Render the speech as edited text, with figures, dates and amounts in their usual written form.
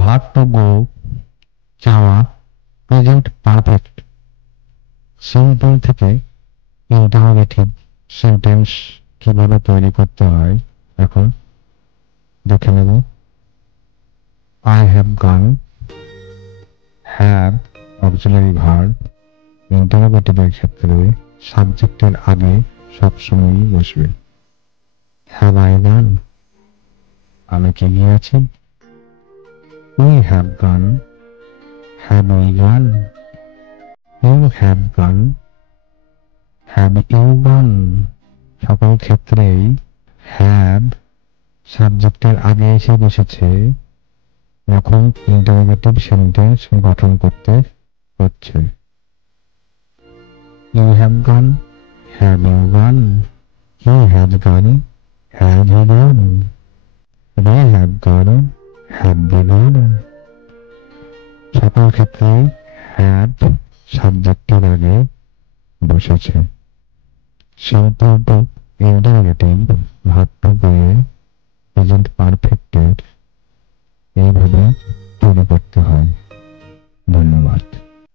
Verb to go যাওয়া present perfect simple থেকে interrogative sentence কিভাবে তৈরি করতে হয় এখন দেখে নেব। I have gone, have auxiliary verb ইন্টারোগেটিভের ক্ষেত্রে সাবজেক্টের আগে সবসময়ই বসবে। হ্যাভ আই গান, আমি কি গিয়েছি। We have gone, have we gone. You have gone, have you gone. সকল ক্ষেত্রেই হ্যাভ সাবজেক্টের আগে এসে বসেছে, এখন ইন্টারোগেটিভ সেন্টেন্স গঠন করতে হচ্ছে। You have gone, have you gone. He have gone, have he গান। They have gone, have they গান। সকল ক্ষেত্রেই হ্যাভ সাবজেক্টের আগে বসেছে। Simple to interrogative verb to go present পারফেক্টের